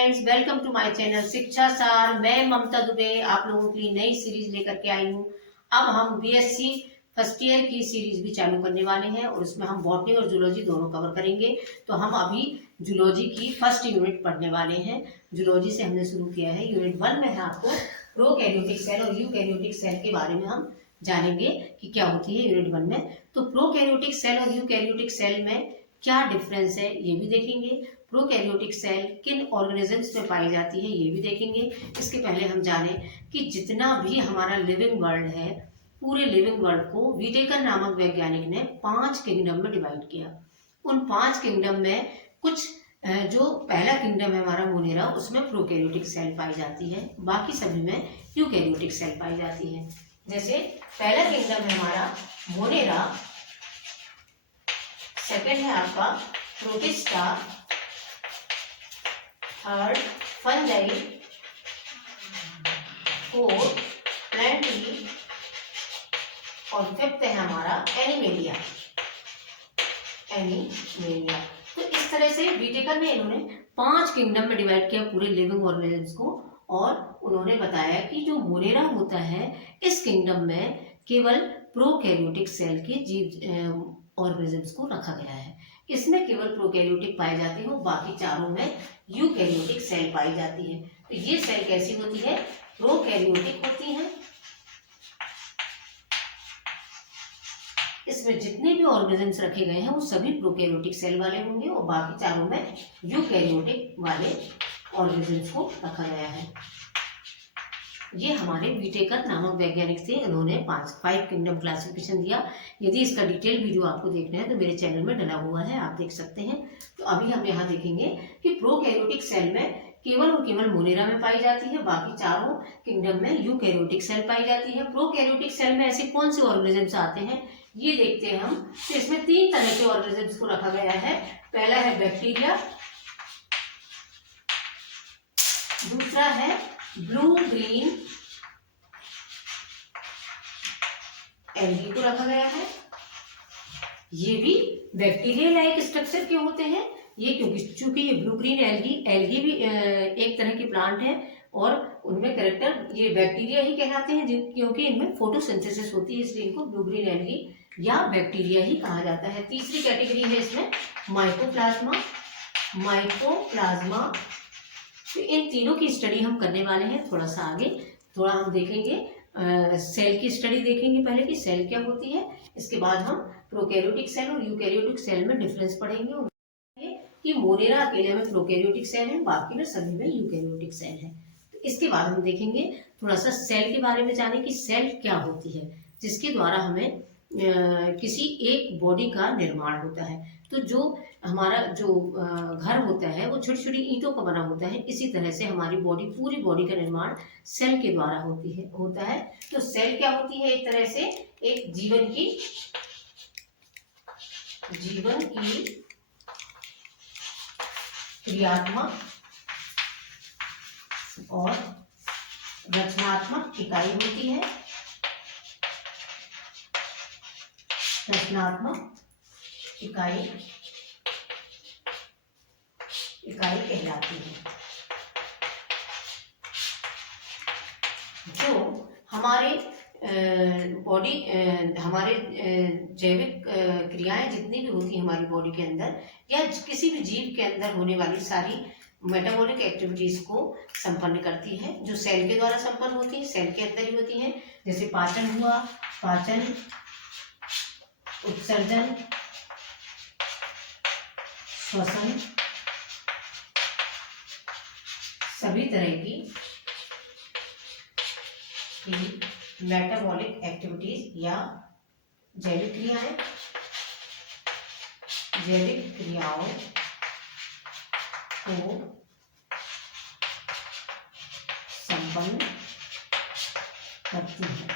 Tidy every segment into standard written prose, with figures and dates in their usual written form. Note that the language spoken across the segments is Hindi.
Friends, welcome to my channel Shiksha Saar. मैं ममता दुबे आप लोगों के लिए नई सीरीज लेकर के आई हूँ। अब हम बीएससी फर्स्ट ईयर की सीरीज भी चालू करने वाले हैं और उसमें हम बॉटनी और जूलॉजी दोनों कवर करेंगे। तो हम अभी जूलॉजी की फर्स्ट यूनिट पढ़ने वाले हैं। जूलॉजी से हमने शुरू किया है। यूनिट 1 में है आपको प्रोकैरियोटिक सेल और यूकैरियोटिक सेल के बारे में हम जानेंगे कि क्या होती है यूनिट 1 में। तो प्रोकैरियोटिक सेल और यूकैरियोटिक सेल में क्या डिफरेंस है ये भी देखेंगे। प्रोकैरियोटिक सेल किन ऑर्गेनिजम्स में पाई जाती है ये भी देखेंगे। इसके पहले हम जाने कि जितना भी हमारा लिविंग वर्ल्ड है, पूरे लिविंग वर्ल्ड को व्हिटेकर नामक वैज्ञानिक ने 5 किंगडम में डिवाइड किया। उन 5 किंगडम में कुछ जो पहला किंगडम है हमारा मोनेरा, उसमें प्रोकैरियोटिक सेल पाई जाती है, बाकी सभी में यूकैरियोटिक सेल पाई जाती है। जैसे पहला किंगडम है हमारा मोनेरा, सेकेंड है आपका protista, third fungi, fourth Plantae और फिफ्थ है हमारा एनिमेलिया। तो इस तरह से व्हिटेकर ने इन्होंने 5 किंगडम में डिवाइड किया पूरे लिविंग ऑर्गेनिजम्स को, और उन्होंने बताया कि जो मोनेरा होता है इस किंगडम में केवल प्रोकैरियोटिक सेल के जीव ऑर्गेनिजम्स को रखा गया है। इसमें केवल प्रोकैरियोटिक पाए जाते हैं, बाकी चारों में यूकैरियोटिक सेल पाई जाती है। तो ये सेल कैसी होती है? प्रोकैरियोटिक होती है। इसमें जितने भी ऑर्गेनिजम्स रखे गए हैं वो सभी प्रोकैरियोटिक सेल वाले होंगे और बाकी चारों में यूकैरियोटिक वाले ऑर्गेनिजम्स को रखा गया है। ये हमारे व्हिटेकर नामक वैज्ञानिक से इन्होंने 5 किंगडम क्लासिफिकेशन दिया। यदि इसका डिटेल वीडियो आपको देखना है तो मेरे चैनल में डला हुआ है, आप देख सकते हैं। तो अभी हम यहाँ देखेंगे कि प्रोकैरियोटिक सेल में केवल और केवल मोनेरा में पाई जाती है, बाकी चारों किंगडम में यूकैरियोटिक सेल पाई जाती है। प्रोकैरियोटिक सेल में ऐसे कौन से ऑर्गेनिजम्स आते हैं ये देखते हैं हम। तो इसमें 3 तरह के ऑर्गेनिजम्स को रखा गया है। पहला है बैक्टीरिया, दूसरा है ब्लू ग्रीन एल्गी को रखा गया है। ये भी बैक्टीरिया लाइक स्ट्रक्चर के होते हैं ये, चूंकि ये ब्लू ग्रीन एल्गी भी एक तरह की प्लांट है और उनमें कैरेक्टर ये बैक्टीरिया ही कहलाते हैं, क्योंकि इनमें फोटोसिंथेसिस होती है, इसलिए इनको ब्लू ग्रीन एल्गी या बैक्टीरिया ही कहा जाता है। तीसरी कैटेगरी है इसमें माइकोप्लाज्मा। तो इन तीनों की स्टडी हम करने वाले हैं। थोड़ा सा आगे थोड़ा हम देखेंगे, सेल की स्टडी देखेंगे पहले कि सेल क्या होती है। इसके बाद हम प्रोकैरियोटिक सेल और यूकैरियोटिक सेल में डिफरेंस पढ़ेंगे और कि मोनेरा अकेले में प्रोकैरियोटिक सेल है, बाकी में सभी में यूकैरियोटिक सेल है। तो इसके बाद हम देखेंगे थोड़ा सा सेल के बारे में जाने कि सेल क्या होती है, जिसके द्वारा हमें किसी एक बॉडी का निर्माण होता है। तो जो हमारा घर होता है वो छोटी छोटी ईंटों का बना होता है, इसी तरह से हमारी बॉडी, पूरी बॉडी का निर्माण सेल के द्वारा होता है। तो सेल क्या होती है? एक तरह से एक जीवन की क्रियात्मक और रचनात्मक इकाई होती है। रचनात्मक इकाई कहलाती है। जो हमारे बॉडी, हमारे जैविक क्रियाएं जितनी भी होती है हमारी बॉडी के अंदर या किसी भी जीव के अंदर होने वाली सारी मेटाबॉलिक एक्टिविटीज को संपन्न करती है, जो सेल के द्वारा संपन्न होती है, सेल के अंदर ही होती है। जैसे पाचन हुआ, पाचन, उत्सर्जन, श्वसन, सभी तरह की मेटाबॉलिक एक्टिविटीज या जैविक क्रियाओं को संपन्न करती है।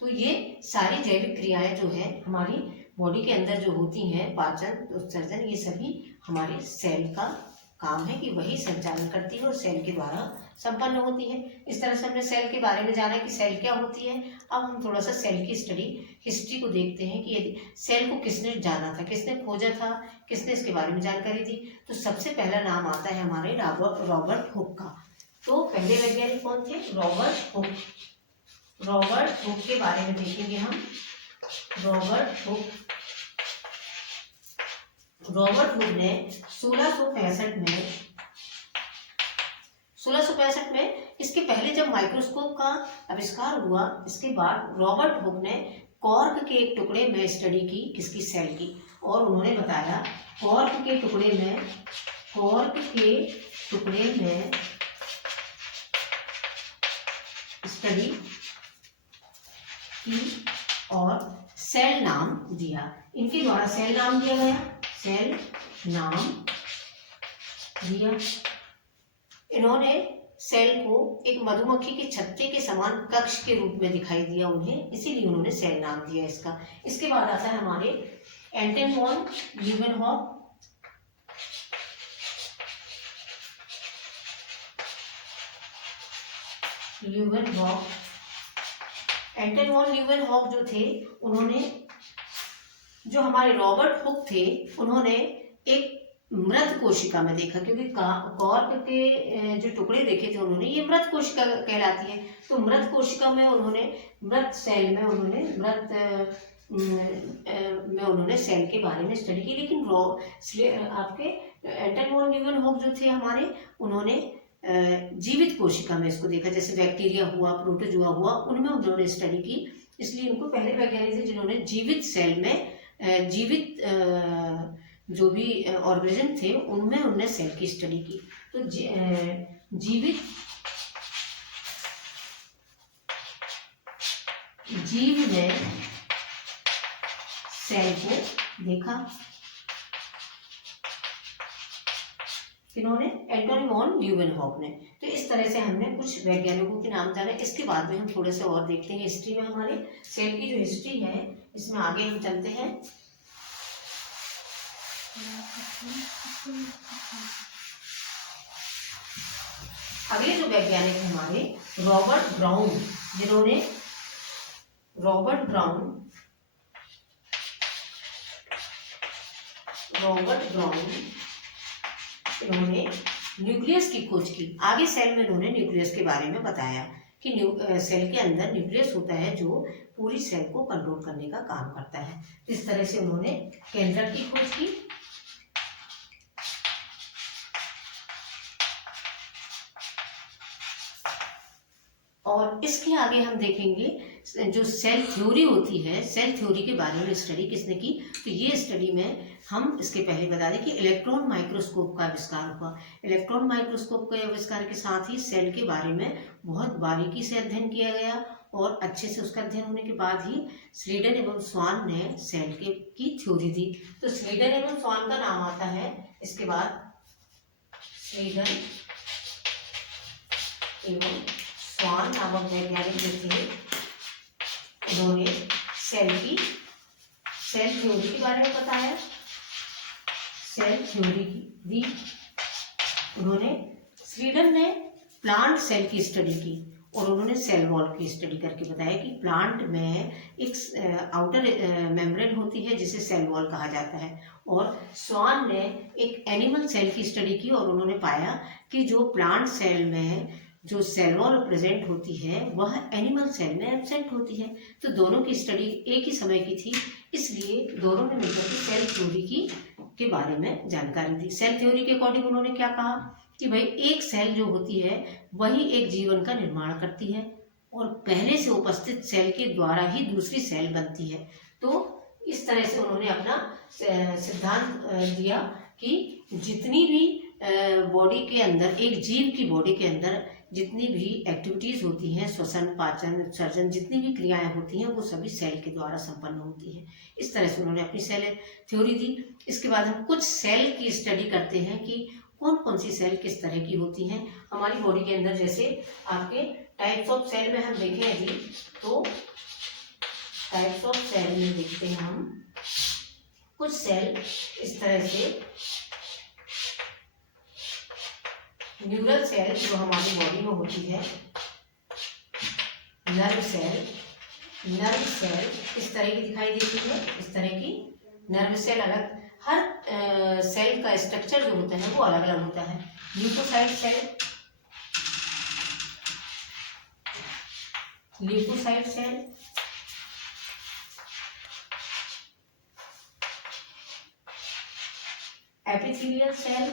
तो ये सारी जैविक क्रियाएं जो है हमारी बॉडी के अंदर जो होती हैं, पाचन, उत्सर्जन, ये सभी हमारे सेल का काम है कि वही संचालन करती है और सेल के द्वारा संपन्न होती है। इस तरह से हमने सेल के बारे में जाना कि सेल क्या होती है। अब हम थोड़ा सा सेल की स्टडी हिस्ट्री को देखते हैं कि यदि सेल को किसने जाना था, किसने खोजा था, किसने इसके बारे में जानकारी दी। तो सबसे पहला नाम आता है हमारे रॉबर्ट हुक का। तो पहले वैज्ञानिक कौन थे? Robert Hooke. रॉबर्ट हुक के बारे में देखेंगे हम। रॉबर्ट हुक ने 1665 में इसके पहले जब माइक्रोस्कोप का आविष्कार हुआ, इसके बाद रॉबर्ट हुक ने कॉर्क के एक टुकड़े में स्टडी की, किसकी? सेल की। और उन्होंने बताया कॉर्क के टुकड़े में स्टडी की और सेल नाम दिया। इनके द्वारा सेल नाम दिया गया। इन्होंने सेल को एक मधुमक्खी के छत्ते के समान कक्ष के रूप में दिखाई दिया उन्हें, इसीलिए उन्होंने सेल नाम दिया इसका। इसके बाद आता है हमारे एंटन वॉन ल्यूवेनहॉक। एंटन वॉन ल्यूवेनहॉक जो थे, उन्होंने जो हमारे रॉबर्ट हुक थे, उन्होंने एक मृत कोशिका में देखा, क्योंकि कॉर्क के जो टुकड़े देखे थे उन्होंने, ये मृत कोशिका कहलाती है। तो मृत कोशिका में मृत सेल में उन्होंने सेल के बारे में स्टडी की। लेकिन आपके एंटन वॉन ल्यूवेनहॉक जो थे हमारे, उन्होंने जीवित कोशिका में इसको देखा, जैसे बैक्टीरिया हुआ, प्रोटोजुआ हुआ, उनमें उन्होंने स्टडी की। इसलिए इनको पहले वैज्ञानिक थे जिन्होंने जीवित सेल में जो भी ऑर्गेनिज्म थे उनमें उन्होंने सेल की स्टडी की। तो जीव ने सेल को देखा। इन्होंने एंटन वॉन ल्यूवेनहॉक ने। तो इस तरह से हमने कुछ वैज्ञानिकों के नाम जाने। इसके बाद में हम थोड़े से और देखते हैं हिस्ट्री में, हमारे सेल की जो हिस्ट्री है, इसमें आगे हम चलते हैं। अगले जो वैज्ञानिक हैं हमारे रॉबर्ट ब्राउन, जिन्होंने इन्होंने न्यूक्लियस की खोज की। आगे सेल में इन्होंने न्यूक्लियस के बारे में बताया कि सेल के अंदर न्यूक्लियस होता है जो पूरी सेल को कंट्रोल करने का काम करता है। इस तरह से उन्होंने केंद्रक की खोज की। और इसके आगे हम देखेंगे जो सेल थ्योरी होती है, सेल थ्योरी के बारे में स्टडी किसने की। तो ये स्टडी में हम इसके पहले बता दें कि इलेक्ट्रॉन माइक्रोस्कोप का आविष्कार हुआ। इलेक्ट्रॉन माइक्रोस्कोप के आविष्कार के साथ ही सेल के बारे में बहुत बारीकी से अध्ययन किया गया, और अच्छे से उसका अध्ययन होने के बाद ही स्लीडन एवं स्वान ने सेल की थ्योरी दी। तो स्लीडन एवं स्वान का नाम आता है। इसके बाद स्लीडन एवं स्वान नामक वैज्ञानिक जो थे, उन्होंने सेल थ्योरी के बारे में बताया, सेल थ्योरी दी। उन्होंने स्वीडन ने प्लांट सेल की स्टडी की, और उन्होंने सेल वॉल की स्टडी करके बताया कि प्लांट में एक आउटर मेम्ब्रेन होती है जिसे सेल वॉल कहा जाता है। और स्वान ने एक एनिमल सेल की स्टडी की, और उन्होंने पाया कि जो प्लांट सेल में जो सेल वॉल प्रेजेंट होती है वह एनिमल सेल में एब्सेंट होती है। तो दोनों की स्टडी एक ही समय की थी, इसलिए दोनों ने मिलकर के सेल थ्योरी के बारे में जानकारी दी। सेल थ्योरी के अकॉर्डिंग उन्होंने क्या कहा कि भाई एक सेल जो होती है वही एक जीवन का निर्माण करती है, और पहले से उपस्थित सेल के द्वारा ही दूसरी सेल बनती है। तो इस तरह से उन्होंने अपना सिद्धांत दिया कि जितनी भी बॉडी के अंदर, एक जीव की बॉडी के अंदर जितनी भी एक्टिविटीज होती हैं, श्वसन, पाचन, उत्सर्जन, जितनी भी क्रियाएं होती हैं वो सभी सेल के द्वारा संपन्न होती हैं। इस तरह से उन्होंने अपनी सेल थ्योरी दी। इसके बाद हम कुछ सेल की स्टडी करते हैं कि कौन कौन सी सेल किस तरह की होती हैं हमारी बॉडी के अंदर। जैसे आपके टाइप्स ऑफ सेल में हम देखें अभी, तो टाइप्स ऑफ सेल में देखते हैं हम कुछ सेल इस तरह से। न्यूरल सेल जो हमारी बॉडी में होती है, नर्व सेल, नर्व सेल इस तरह की दिखाई देती है, इस तरह की नर्व सेल अलग, हर सेल का स्ट्रक्चर जो होता है वो अलग अलग होता है। Leukocyte cell, leukocyte cell, epithelial cell,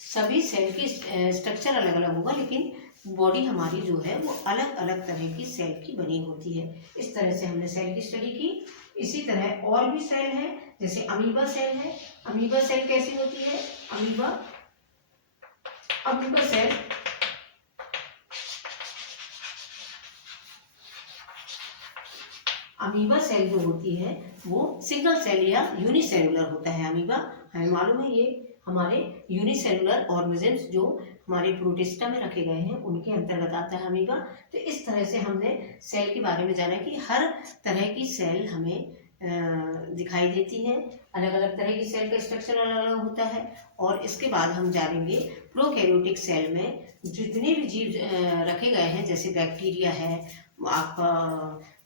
सभी सेल की स्ट्रक्चर अलग अलग होगा, लेकिन बॉडी हमारी जो है वो अलग अलग तरह की सेल की बनी होती है। इस तरह से हमने सेल की स्टडी की। इसी तरह और भी सेल है, जैसे अमीबा सेल है। अमीबा सेल कैसी होती है? अमीबा सेल अमीबा सेल जो होती है वो सिंगल सेल या यूनिसेलुलर होता है। अमीबा हमें मालूम है, ये हमारे यूनिसेलुलर ऑर्गेनिजम्स जो हमारे प्रोटिस्टा में रखे गए हैं उनके अंतर्गत आता है अमीबा। तो इस तरह से हमने सेल के बारे में जाना कि हर तरह की सेल हमें दिखाई देती है, अलग अलग तरह की सेल का स्ट्रक्चर अलग अलग होता है। और इसके बाद हम जानेंगे प्रोकैरियोटिक सेल में जितने भी जीव रखे गए हैं, जैसे बैक्टीरिया है, आपका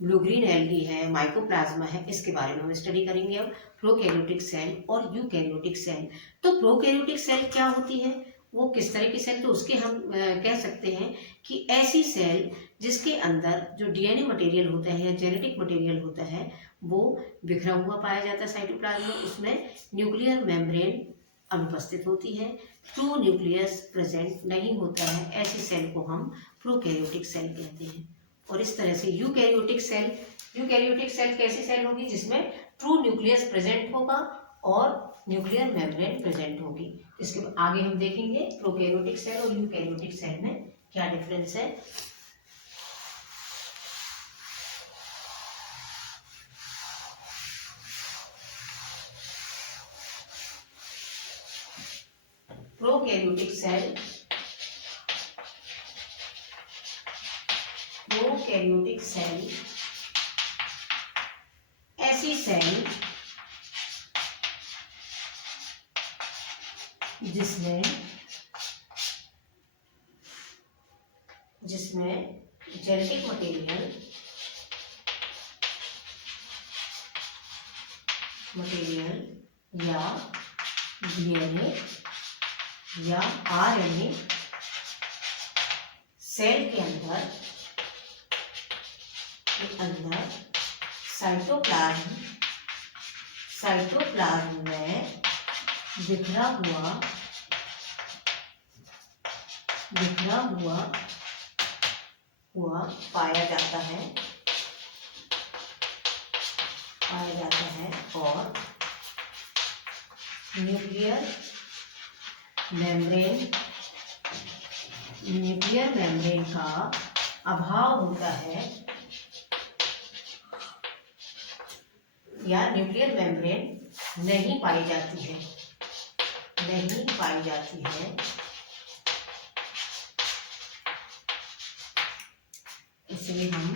ब्लू ग्रीन एल्गी है, माइकोप्लाज्मा है, इसके बारे में हम स्टडी करेंगे अब। प्रोकैरियोटिक सेल और यूकैरियोटिक सेल। तो प्रोकैरियोटिक सेल क्या होती है, वो किस तरह की सेल? तो उसके हम कह सकते हैं कि ऐसी सेल जिसके अंदर जो डीएनए मटेरियल होता है या जेनेटिक मटेरियल होता है वो बिखरा हुआ पाया जाता है साइटोप्लाज्म में, उसमें न्यूक्लियर मेम्ब्रेन अनुपस्थित होती है, ट्रू न्यूक्लियस प्रेजेंट नहीं होता है, ऐसी सेल को हम प्रोकैरियोटिक सेल कहते हैं। और इस तरह से यूकैरियोटिक सेल कैसी सेल होगी? जिसमें ट्रू न्यूक्लियस प्रेजेंट होगा और न्यूक्लियर मेम्ब्रेन प्रेजेंट होगी। इसके आगे हम देखेंगे प्रोकैरियोटिक सेल और यूकैरियोटिक सेल में क्या डिफरेंस है। प्रोकैरियोटिक सेल ऐसी सेल जिसमें जेनेटिक मटेरियल या डीएनए या आरएनए सेल के अंदर साइटोप्लाज्म में बिखरा हुआ पाया जाता है और न्यूक्लियर मेम्ब्रेन का अभाव होता है या न्यूक्लियर मेम्ब्रेन नहीं पाई जाती है, इसलिए हम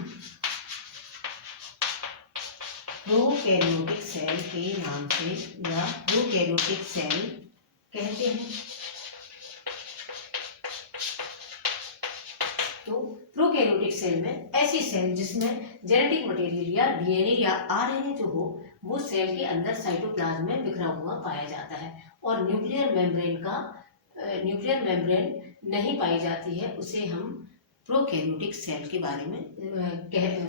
प्रोकैरियोटिक सेल के नाम से या प्रोकैरियोटिक सेल कहते हैं। तो प्रोकैरियोटिक सेल में ऐसी सेल जिसमें जेनेटिक मटेरियल या डीएनए या आरएनए जो हो वो सेल के अंदर साइटोप्लाज्म में बिखरा हुआ पाया जाता है और न्यूक्लियर मेम्ब्रेन नहीं पाई जाती है, उसे हम प्रोकैरियोटिक सेल के बारे में कह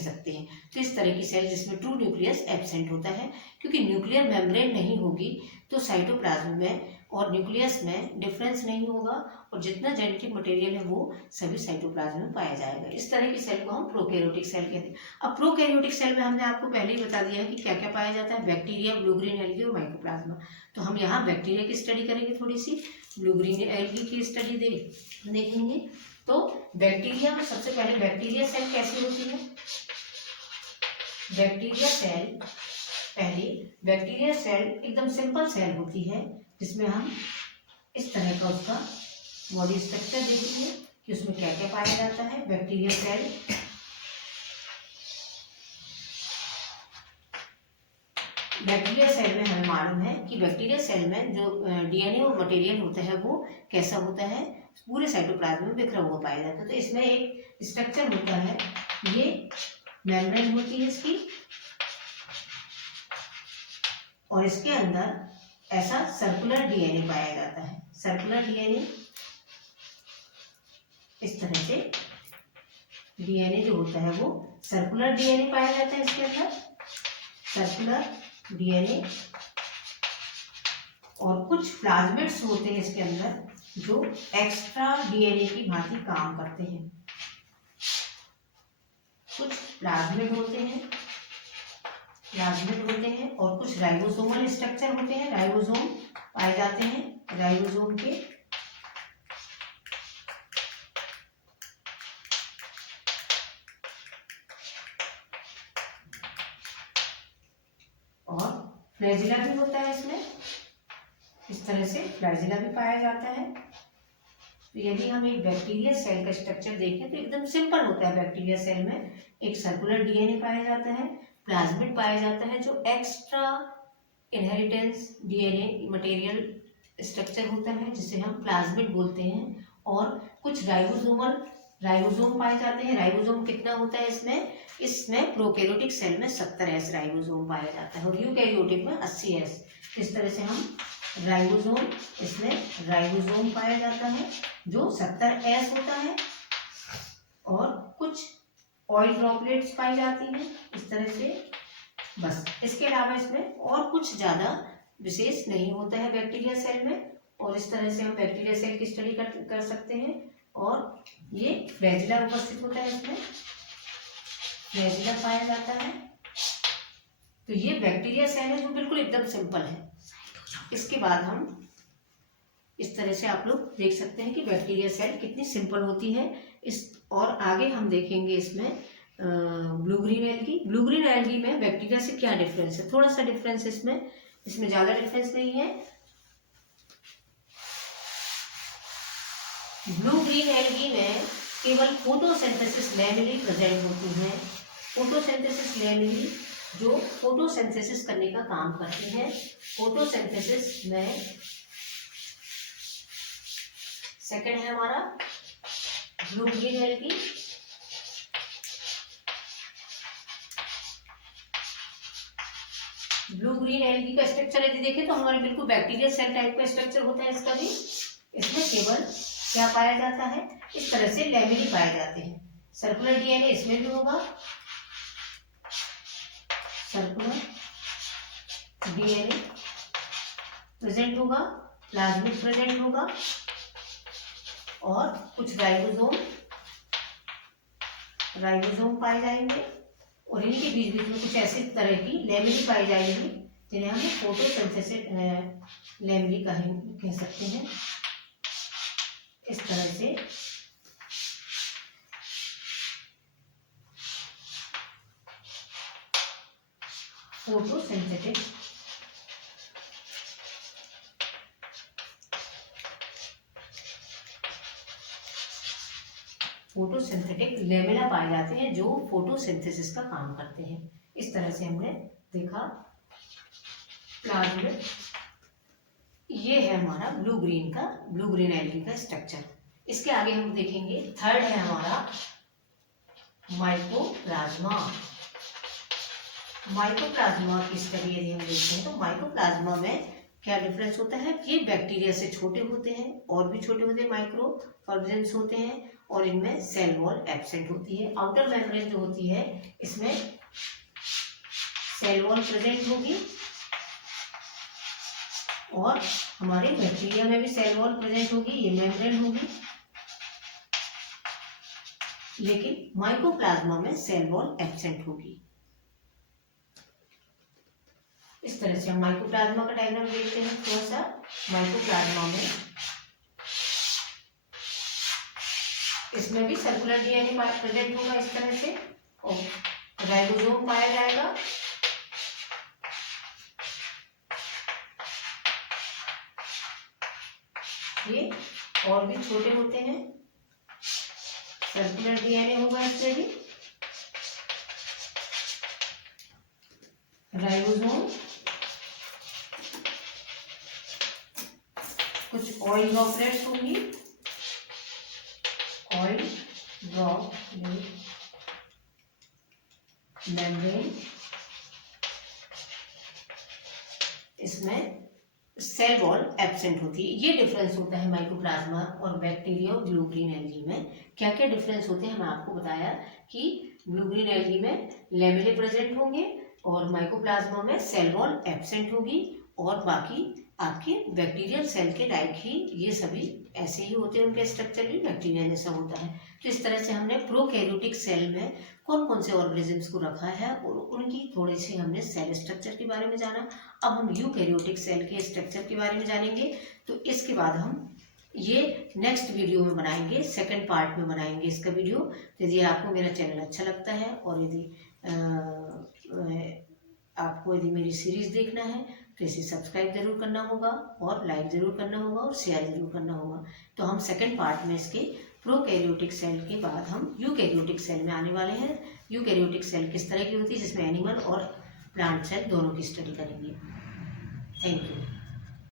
सकते हैं। तो इस तरह की सेल जिसमें ट्रू न्यूक्लियस एब्सेंट होता है, क्योंकि न्यूक्लियर मेम्ब्रेन नहीं होगी तो साइटोप्लाज्म में और न्यूक्लियस में डिफरेंस नहीं होगा और जितना जेनेटिक मटेरियल है वो सभी साइटोप्लाज्म में पाया जाएगा। इस तरह की सेल को हम प्रोकैरियोटिक सेल कहते हैं। अब प्रोकैरियोटिक सेल में हमने आपको पहले ही बता दिया है कि क्या क्या पाया जाता है, बैक्टीरिया, ब्लू ग्रीन एल्गी और माइकोप्लाज्मा। तो हम यहाँ बैक्टीरिया की स्टडी करेंगे, थोड़ी सी ब्लू ग्रीन एल्गी की स्टडी देखेंगे। तो बैक्टीरिया में सबसे पहले बैक्टीरिया सेल कैसी होती है? बैक्टीरिया सेल एकदम सिंपल सेल होती है जिसमें हम इस तरह का उसका बॉडी स्ट्रक्चर देखेंगे कि उसमें क्या क्या पाया जाता है। बैक्टीरिया सेल बैक्टीरियल सेल में हमें मालूम है कि बैक्टीरियल सेल में जो डीएनए और मटेरियल होता है वो कैसा होता है, पूरे साइटोप्लाज्म में बिखरा हुआ पाया जाता है। तो इसमें एक स्ट्रक्चर होता है, ये मेम्ब्रेन होती है इसकी, और इसके अंदर ऐसा सर्कुलर डीएनए पाया जाता है। सर्कुलर डीएनए, इस तरह से डीएनए जो होता है वो सर्कुलर डीएनए पाया जाता है इसके अंदर, सर्कुलर डीएनए। और कुछ प्लाज्मिड्स होते हैं इसके अंदर जो एक्स्ट्रा डीएनए की भांति काम करते हैं। कुछ प्लाज्मिड होते हैं और कुछ राइबोसोमल स्ट्रक्चर होते हैं, राइबोसोम पाए जाते हैं। राइबोसोम के और फ्लैजिला भी होता है इसमें, इस तरह से फ्लैजिला भी पाया जाता है। तो यदि हम एक बैक्टीरिया सेल का स्ट्रक्चर देखें तो एकदम सिंपल होता है। बैक्टीरिया सेल में एक सर्कुलर डीएनए पाया जाता है, प्लाज्मिड पाया जाता है जो extra inheritance DNA material structure होता है जिसे हम प्लाज्मिड बोलते हैं। और कुछ राइबोसोम पाए जाते हैं। राइबोसोम कितना होता है इसमें प्रोकैरियोटिक सेल में 70S राइबोसोम पाया जाता है और यूकैरियोटिक में 80S। इस तरह से हम राइबोसोम, इसमें राइबोसोम पाया जाता है जो 70S होता है। और कुछ ऑयल ड्रॉपलेट्स पाई जाती हैं इस तरह से, बस। इसके अलावा इसमें और कुछ ज़्यादा विशेष नहीं होता है बैक्टीरिया सेल में। और इस तरह से हम बैक्टीरिया सेल की स्टडी कर सकते हैं। और ये फ्लैजिला उपस्थित होता है इसमें, फ्लैजिला पाया जाता है। तो ये बैक्टीरिया सेल है जो बिल्कुल एकदम सिंपल है। इसके बाद हम इस तरह से आप लोग देख सकते हैं कि बैक्टीरिया सेल कितनी सिंपल होती है। और आगे हम देखेंगे इसमें blue green algae. Blue green algae में बैक्टीरिया से क्या डिफरेंस है, थोड़ा सा डिफरेंस इसमें ज़्यादा डिफरेंस नहीं है। ब्लू ग्रीन एल्गी में केवल फोटोसिंथेसिस लैमेली प्रेजेंट होती हैं। फोटोसिंथेसिस लैमेली जो फोटोसिंथेसिस करने का काम करते हैं। फोटोसिंथेसिस में सेकंड है हमारा blue green algae. Blue green algae का स्ट्रक्चर यदि देखें तो हमारे बिल्कुल बैक्टीरिया सेल टाइप का स्ट्रक्चर होता है इसका भी। इसमें केवल क्या पाया जाता है, इस तरह से लैमेली पाए जाते हैं। सर्कुलर डीएनए इसमें भी होगा, सर्कुलर डीएनए प्रेजेंट होगा, प्लाज्मिड प्रेजेंट होगा और कुछ राइबोसोम पाए जाएंगे। और इन्हीं के बीच बीच में कुछ ऐसी तरह की लैमेली पाई जाएगी जिन्हें हम फोटोसिंथेसिस लैमेली कह सकते हैं। इस तरह से फोटोसिंथेटिक लैमेला पाए जाते हैं जो फोटोसिंथेसिस का काम करते हैं। इस तरह से हमने देखा प्लाज्मिड। ये है हमारा ब्लू ग्रीन एल्गी का स्ट्रक्चर। इसके आगे हम देखेंगे, थर्ड है हमारा माइकोप्लाज्मा। माइकोप्लाज्मा की स्टडी यदि हम देखते हैं तो माइकोप्लाज्मा में क्या डिफरेंस होता है, ये बैक्टीरिया से छोटे होते हैं और भी छोटे होते हैं, माइक्रो ऑर्गेनिम्स होते हैं और इनमें सेल वॉल एब्सेंट होती है। आउटर मेम्ब्रेन जो होती है इसमें सेल वॉल प्रेजेंट होगी और हमारे बैक्टीरिया में भी सेल वॉल प्रेजेंट होगी, ये मेम्ब्रेन होगी। लेकिन माइकोप्लाज्मा में सेल वॉल एब्सेंट होगी। इस तरह से हम माइकोप्लाज्मा का डायग्राम देखते हैं थोड़ा सा। माइकोप्लाज्मा में इसमें भी सर्कुलर डीएनए प्रेजेंट होगा इस तरह से और राइबोसोम पाया जाएगा। ये और भी छोटे होते हैं, सर्कुलर डीएनए होगा इससे भी। राइबोसोम ऑयल ड्रॉपलेट्स होंगी, ऑयल ड्रॉपलेट मेम्ब्रेन, इसमें सेल वॉल एब्सेंट होती है। ये डिफरेंस होता है माइकोप्लाज्मा और बैक्टीरिया और ब्लू ग्रीन एल्गी में। क्या क्या डिफरेंस होते हैं हमने आपको बताया कि ब्लू ग्रीन एल्गी में लेमेले प्रेजेंट होंगे और माइकोप्लाज्मा में सेल वॉल एब्सेंट होगी, और बाकी आपके बैक्टीरियल सेल के लाइक ही ये सभी ऐसे ही होते हैं, उनके स्ट्रक्चर भी बैक्टीरिया जैसा होता है। तो इस तरह से हमने प्रोकैरियोटिक सेल में कौन कौन से ऑर्गेनिजम्स को रखा है और उनकी थोड़ी सी हमने सेल स्ट्रक्चर के बारे में जाना। अब हम यूकैरियोटिक सेल के स्ट्रक्चर के बारे में जानेंगे। तो इसके बाद हम ये नेक्स्ट वीडियो में बनाएंगे, सेकंड पार्ट में बनाएंगे इसका वीडियो। तो यदि आपको मेरा चैनल अच्छा लगता है और यदि आपको यदि मेरी सीरीज देखना है तो इसे सब्सक्राइब जरूर करना होगा और लाइक जरूर करना होगा और शेयर जरूर करना होगा। तो हम सेकंड पार्ट में इसके प्रोकैरियोटिक सेल के बाद हम यूकैरियोटिक सेल में आने वाले हैं। यूकैरियोटिक सेल किस तरह की होती है, जिसमें एनिमल और प्लांट सेल दोनों की स्टडी करेंगे। Thank you.